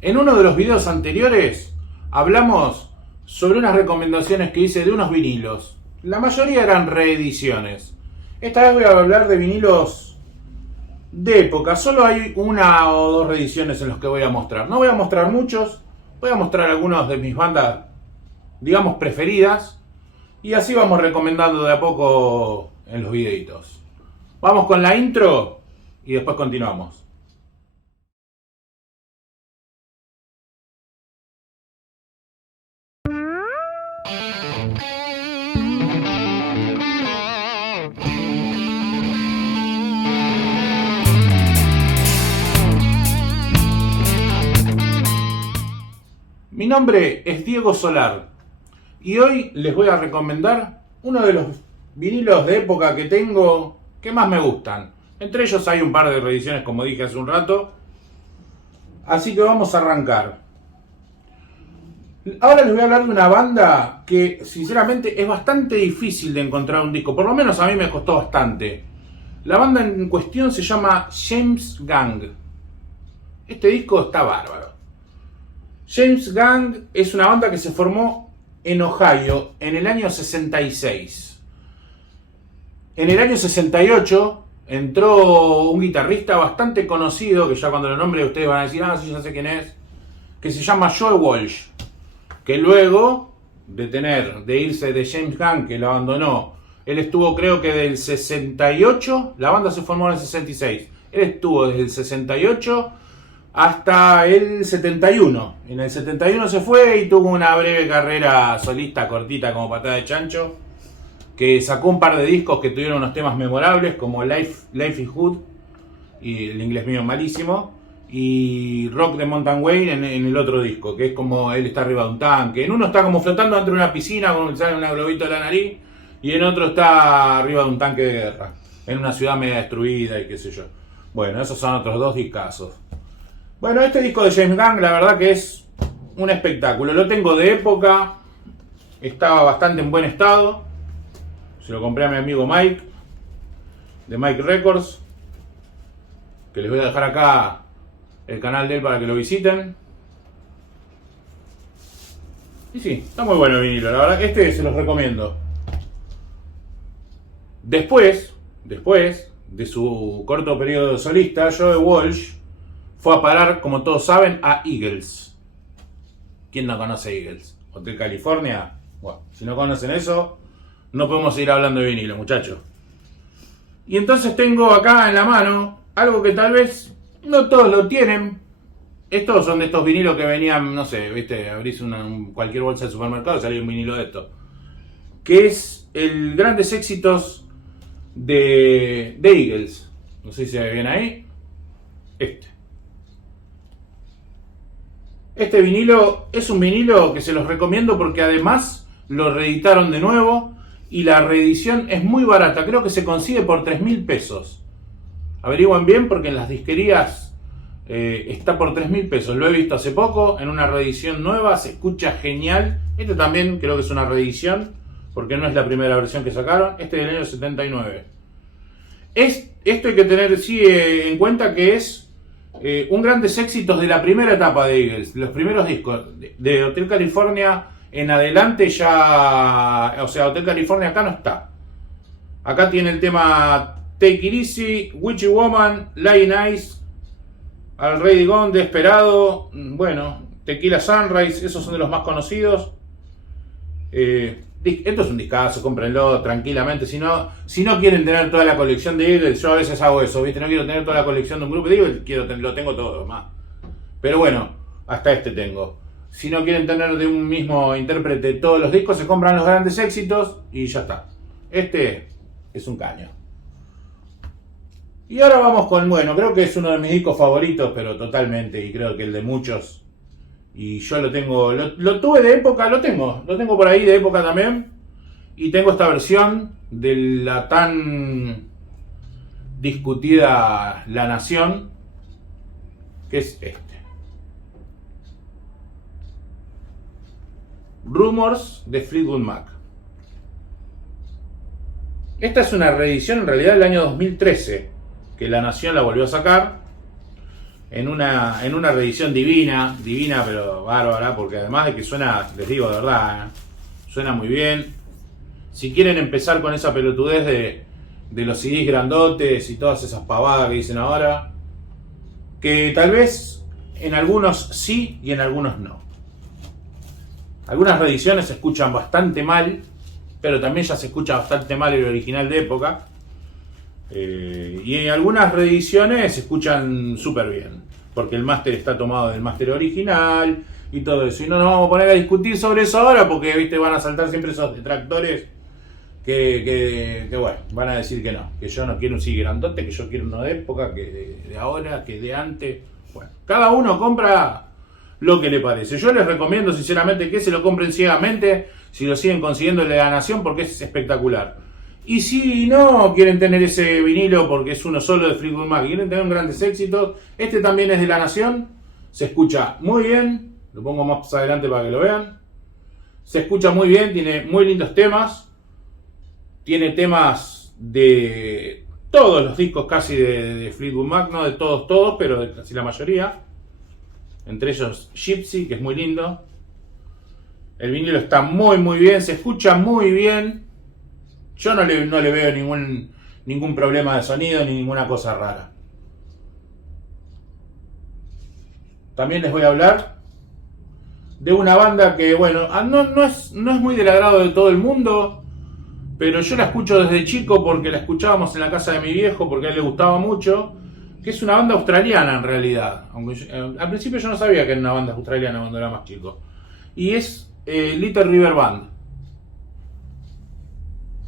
En uno de los videos anteriores hablamos sobre unas recomendaciones que hice de unos vinilos. La mayoría eran reediciones. Esta vez voy a hablar de vinilos de época. Solo hay una o dos reediciones en los que voy a mostrar. No voy a mostrar muchos. Voy a mostrar algunos de mis bandas, digamos, preferidas. Y así vamos recomendando de a poco en los videitos. Vamos con la intro y después continuamos. Mi nombre es Diego Solar y hoy les voy a recomendar uno de los vinilos de época que tengo que más me gustan. Entre ellos hay un par de reediciones, como dije hace un rato. Así que vamos a arrancar. Ahora les voy a hablar de una banda que sinceramente es bastante difícil de encontrar un disco. Por lo menos a mí me costó bastante. La banda en cuestión se llama James Gang. Este disco está bárbaro. James Gang es una banda que se formó en Ohio en el año 66. En el año 68 entró un guitarrista bastante conocido, que ya cuando lo nombre ustedes van a decir, ah, sí, ya sé quién es, que se llama Joe Walsh, que luego de irse de James Gang, que lo abandonó, él estuvo creo que del 68, la banda se formó en el 66, él estuvo desde el 68 hasta el 71. En el 71 se fue y tuvo una breve carrera solista cortita como patada de chancho, que sacó un par de discos que tuvieron unos temas memorables como Life is Good, y el inglés mío es malísimo, y Rock de Mountain Way en el otro disco, que es como él está arriba de un tanque. En uno está como flotando dentro de una piscina con sale un globito de la nariz, y en otro está arriba de un tanque de guerra, en una ciudad media destruida y qué sé yo. Bueno, esos son otros dos discazos. Bueno, este disco de James Gang la verdad que es un espectáculo. Lo tengo de época, estaba bastante en buen estado. Se lo compré a mi amigo Mike, de Mike Records, que les voy a dejar acá el canal de él para que lo visiten. Y sí, está muy bueno el vinilo, la verdad que este se los recomiendo. Después de su corto periodo de solista, Joe Walsh fue a parar, como todos saben, a Eagles. ¿Quién no conoce Eagles? Hotel California. Bueno, si no conocen eso, no podemos seguir hablando de vinilo, muchachos. Y entonces tengo acá en la mano algo que tal vez no todos lo tienen. Estos son de estos vinilos que venían, no sé, viste, abrís cualquier bolsa de supermercado y salía un vinilo de esto. Que es el grandes éxitos de Eagles. No sé si se ve bien ahí. Este vinilo es un vinilo que se los recomiendo porque además lo reeditaron de nuevo y la reedición es muy barata. Creo que se consigue por 3.000 pesos. Averigüen bien porque en las disquerías está por 3.000 pesos. Lo he visto hace poco en una reedición nueva, se escucha genial. Este también creo que es una reedición porque no es la primera versión que sacaron. Este del año 79. Esto hay que tener sí, en cuenta que es un grandes éxitos de la primera etapa de Eagles, los primeros discos de Hotel California en adelante ya, o sea, Hotel California acá no está. Acá tiene el tema Take It Easy, Witchy Woman, Lying Eyes, Already Gone, Desperado, bueno, Tequila Sunrise, esos son de los más conocidos. Esto es un discazo, cómprenlo tranquilamente. Si no quieren tener toda la colección de Eagles, yo a veces hago eso, ¿viste? No quiero tener toda la colección de un grupo de Eagles, lo tengo todo más. Pero bueno, hasta este tengo. Si no quieren tener de un mismo intérprete todos los discos, se compran los grandes éxitos y ya está. Este es un caño. Y ahora vamos con, bueno, creo que es uno de mis discos favoritos, pero totalmente, y creo que el de muchos. Y yo lo tengo, lo tuve de época, lo tengo por ahí de época también. Y tengo esta versión de la tan discutida La Nación, que es este. Rumors de Fleetwood Mac. Esta es una reedición en realidad del año 2013, que La Nación la volvió a sacar. en una reedición divina, pero bárbara, porque además de que suena, les digo de verdad, suena muy bien. Si quieren empezar con esa pelotudez de los CDs grandotes y todas esas pavadas que dicen ahora, que tal vez en algunos sí y en algunos no. Algunas reediciones se escuchan bastante mal, pero también ya se escucha bastante mal el original de época. Y en algunas reediciones se escuchan súper bien, porque el máster está tomado del máster original y todo eso. Y no nos vamos a poner a discutir sobre eso ahora, porque viste van a saltar siempre esos detractores que bueno, van a decir que no, que yo no quiero un CD grandote, que yo quiero uno de época, que de ahora, que de antes. Bueno, cada uno compra lo que le parece. Yo les recomiendo sinceramente que se lo compren ciegamente si lo siguen consiguiendo el de la Nación, porque es espectacular. Y si no quieren tener ese vinilo porque es uno solo de Fleetwood Mac, quieren tener grandes éxitos, este también es de la Nación, se escucha muy bien, lo pongo más adelante para que lo vean, se escucha muy bien, tiene muy lindos temas, tiene temas de todos los discos casi de Fleetwood Mac, no de todos, pero de casi la mayoría, entre ellos Gypsy, que es muy lindo. El vinilo está muy bien, se escucha muy bien. Yo no le veo ningún problema de sonido ni ninguna cosa rara. También les voy a hablar de una banda que, bueno, no es muy del agrado de todo el mundo, pero yo la escucho desde chico porque la escuchábamos en la casa de mi viejo, porque a él le gustaba mucho, que es una banda australiana en realidad. Aunque al principio yo no sabía que era una banda australiana cuando era más chico. Y es Little River Band.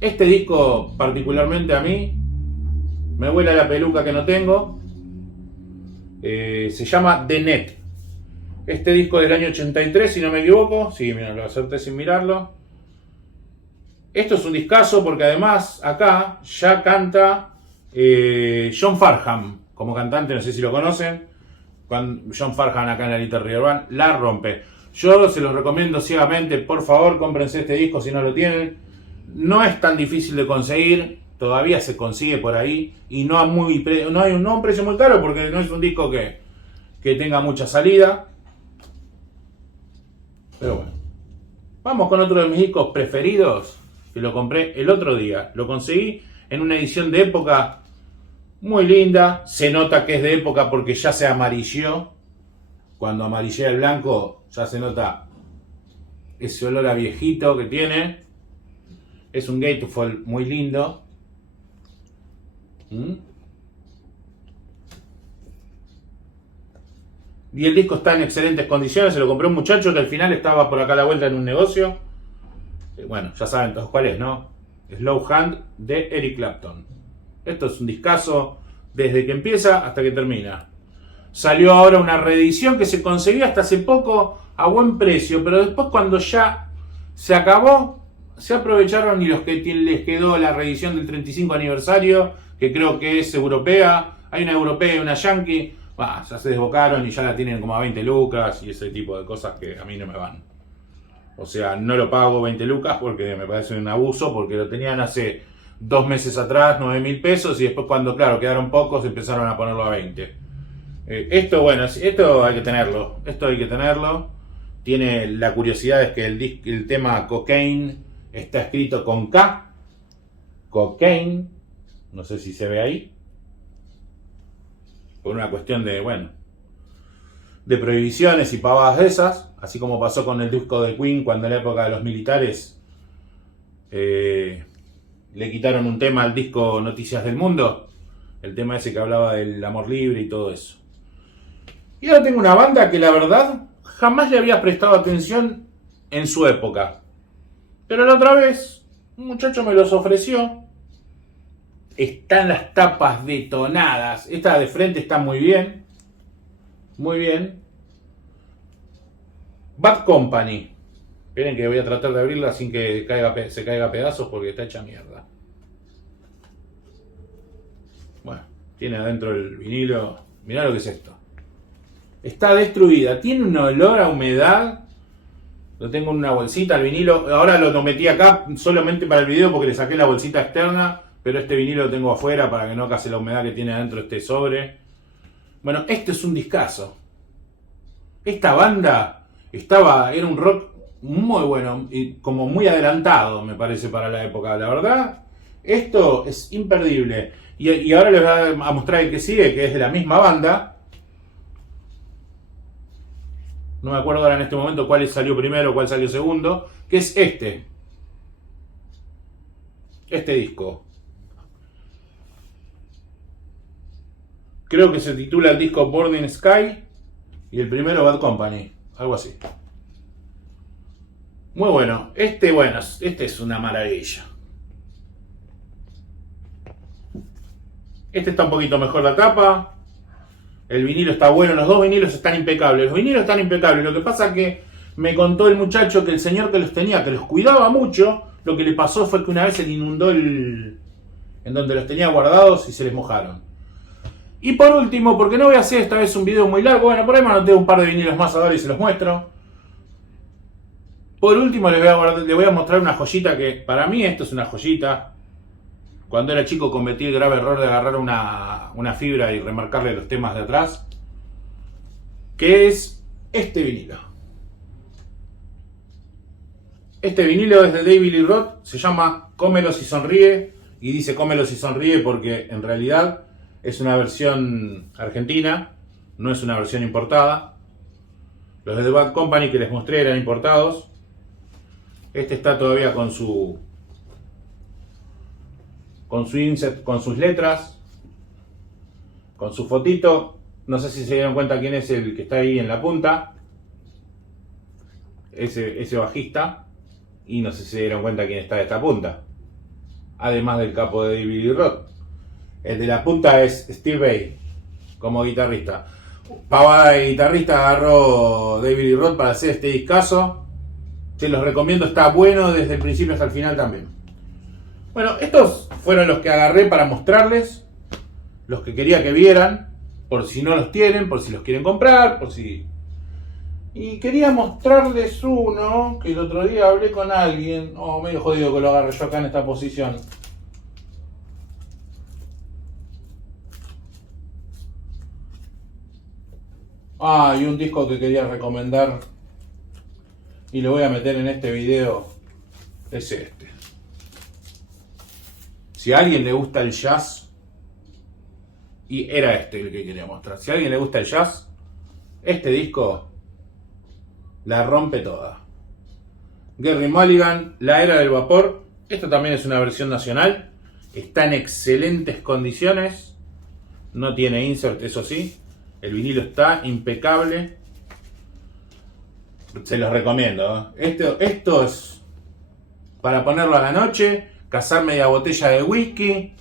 Este disco particularmente a mí me vuela la peluca que no tengo. Se llama The Net. Este disco del año 83, si no me equivoco. Sí, mira, lo acerté sin mirarlo. Esto es un discazo porque además acá ya canta John Farnham como cantante, no sé si lo conocen. John Farnham acá en la Little River Band la rompe. Yo se los recomiendo ciegamente, por favor, cómprense este disco si no lo tienen. No es tan difícil de conseguir, todavía se consigue por ahí y no hay un precio muy caro porque no es un disco que tenga mucha salida. Pero bueno, vamos con otro de mis discos preferidos, que lo compré el otro día. Lo conseguí en una edición de época muy linda. Se nota que es de época porque ya se amarilló. Cuando amarillea el blanco ya se nota ese olor a viejito que tiene. Es un Gatefold muy lindo. Y el disco está en excelentes condiciones. Se lo compré a un muchacho que al final estaba por acá a la vuelta en un negocio. Bueno, ya saben todos cuál es, ¿no? Slow Hand de Eric Clapton. Esto es un discazo desde que empieza hasta que termina. Salió ahora una reedición que se conseguía hasta hace poco a buen precio, pero después cuando ya se acabó, se aprovecharon y los que les quedó la reedición del 35 aniversario, que creo que es europea, hay una europea y una yankee, ya se desbocaron y ya la tienen como a 20 lucas y ese tipo de cosas que a mí no me van. O sea, no lo pago 20 lucas porque me parece un abuso, porque lo tenían hace 2 meses atrás, 9.000 pesos, y después cuando, claro, quedaron pocos, empezaron a ponerlo a 20. Esto hay que tenerlo. Tiene la curiosidad es que el tema Cocaine está escrito con K. Cocaine. No sé si se ve ahí. Por una cuestión de prohibiciones y pavadas de esas. Así como pasó con el disco de Queen cuando en la época de los militares le quitaron un tema al disco Noticias del Mundo. El tema ese que hablaba del amor libre y todo eso. Y ahora tengo una banda que la verdad jamás le había prestado atención en su época. Pero la otra vez un muchacho me los ofreció. Están las tapas detonadas. Esta de frente está muy bien. Muy bien. Bad Company. Esperen que voy a tratar de abrirla sin que se caiga a pedazos porque está hecha mierda. Bueno, tiene adentro el vinilo. Mirá lo que es esto. Está destruida. Tiene un olor a humedad. Lo tengo en una bolsita, el vinilo. Ahora lo metí acá solamente para el video porque le saqué la bolsita externa. Pero este vinilo lo tengo afuera para que no case la humedad que tiene adentro este sobre. Bueno, este es un discazo. Esta banda era un rock muy bueno y como muy adelantado, me parece, para la época. La verdad, esto es imperdible. Y ahora les voy a mostrar el que sigue, que es de la misma banda. No me acuerdo ahora en este momento cuál salió primero, cuál salió segundo, que es este. Este disco. Creo que se titula el disco Burning Sky y el primero Bad Company, algo así. Muy bueno. Este es una maravilla. Este está un poquito mejor la tapa. El vinilo está bueno, los dos vinilos están impecables. Los vinilos están impecables. Lo que pasa es que me contó el muchacho que el señor que los tenía, que los cuidaba mucho, lo que le pasó fue que una vez se le inundó en donde los tenía guardados y se les mojaron. Y por último, porque no voy a hacer esta vez un video muy largo, bueno, por ahí me anoté un par de vinilos más ahora y se los muestro. Por último les voy a mostrar una joyita que para mí esto es una joyita. Cuando era chico cometí el grave error de agarrar una fibra y remarcarle los temas de atrás. Que es este vinilo. Este vinilo es de David Lee Roth, se llama Cómelo si sonríe. Y dice Cómelo si sonríe porque en realidad es una versión argentina, no es una versión importada. Los de The Bad Company que les mostré eran importados. Este está todavía con su insert, con sus letras, con su fotito. No sé si se dieron cuenta quién es el que está ahí en la punta. Ese bajista. Y no sé si se dieron cuenta quién está de esta punta. Además del capo de David Lee Roth. El de la punta es Steve Vai, como guitarrista. Pavada de guitarrista agarró David Lee Roth para hacer este discazo. Se los recomiendo, está bueno desde el principio hasta el final también. Bueno, estos fueron los que agarré para mostrarles. Los que quería que vieran. Por si no los tienen, por si los quieren comprar, por si... Y quería mostrarles uno que el otro día hablé con alguien. Oh, medio jodido que lo agarre yo acá en esta posición. Ah, y un disco que quería recomendar y lo voy a meter en este video es este. Si a alguien le gusta el jazz, y era este el que quería mostrar, si a alguien le gusta el jazz, este disco la rompe toda. Gerry Mulligan, La Era del Vapor. Esto también es una versión nacional, está en excelentes condiciones, no tiene insert, eso sí. El vinilo está impecable. Se los recomiendo. Esto es para ponerlo a la noche, cazar media botella de whisky.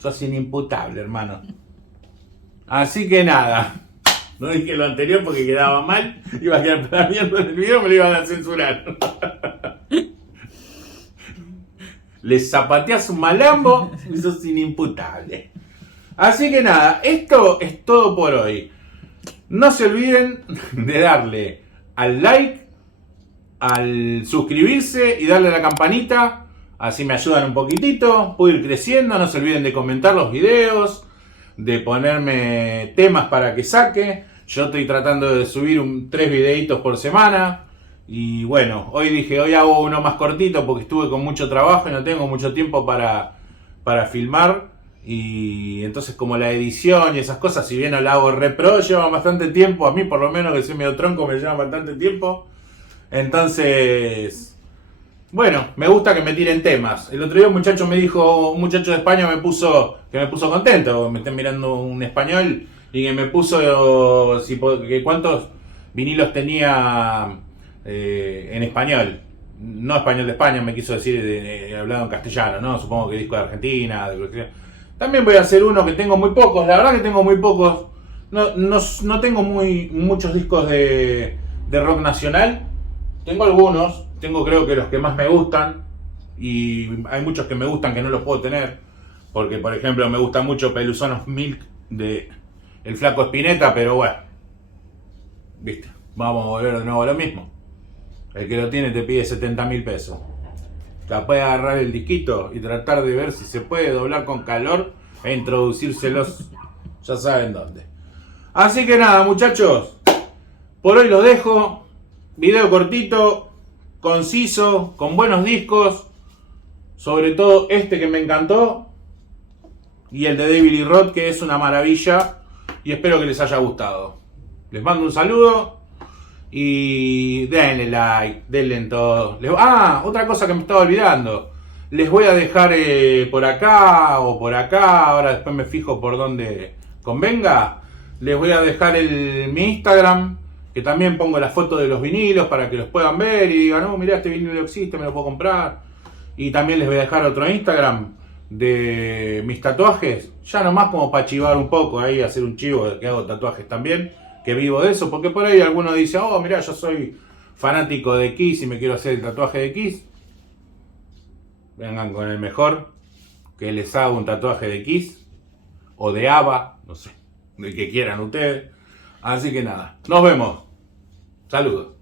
Sos inimputable, hermano. Así que nada. No dije lo anterior porque quedaba mal. Iba a quedar viendo en el video, me lo iban a censurar. Le zapateas un malambo y sos inimputable. Así que nada, esto es todo por hoy. No se olviden de darle al like, al suscribirse y darle a la campanita. Así me ayudan un poquitito. Puedo ir creciendo. No se olviden de comentar los videos, de ponerme temas para que saque. Yo estoy tratando de subir 3 videitos por semana. Y bueno, hoy hago uno más cortito porque estuve con mucho trabajo y no tengo mucho tiempo para filmar. Y entonces como la edición y esas cosas, si bien no la hago re pro, lleva bastante tiempo. A mí por lo menos que soy medio tronco me lleva bastante tiempo. Entonces, bueno, me gusta que me tiren temas. El otro día un muchacho de España me puso contento. Me están mirando un español y que me puso que cuántos vinilos tenía en español. No español de España, me quiso decir hablado en castellano, ¿no? Supongo que disco de Argentina, También voy a hacer uno que tengo muy pocos, la verdad que tengo muy pocos. No tengo muchos discos de rock nacional. Tengo algunos, creo que los que más me gustan. Y hay muchos que me gustan que no los puedo tener. Porque por ejemplo me gusta mucho Peluzón of Milk de El Flaco Spinetta, pero bueno. Viste, vamos a volver de nuevo a lo mismo. El que lo tiene te pide 70.000 pesos. La puede agarrar el disquito y tratar de ver si se puede doblar con calor e introducírselos Ya saben dónde. Así que nada, muchachos. Por hoy lo dejo. Video cortito, conciso, con buenos discos. Sobre todo este que me encantó. Y el de David Lee Roth, que es una maravilla. Y espero que les haya gustado. Les mando un saludo. Y denle like, denle en todo. Otra cosa que me estaba olvidando. Les voy a dejar por acá o por acá. Ahora después me fijo por donde convenga. Les voy a dejar mi Instagram. Que también pongo la foto de los vinilos para que los puedan ver. Y digan, no, mirá, este vinilo existe, me lo puedo comprar. Y también les voy a dejar otro Instagram de mis tatuajes. Ya nomás como para chivar un poco ahí, hacer un chivo de que hago tatuajes también. Que vivo de eso. Porque por ahí alguno dice, oh, mirá, yo soy fanático de Kiss y me quiero hacer el tatuaje de Kiss. Vengan con el mejor, que les haga un tatuaje de Kiss o de ABBA, no sé, del que quieran ustedes. Así que nada, nos vemos. Saludos.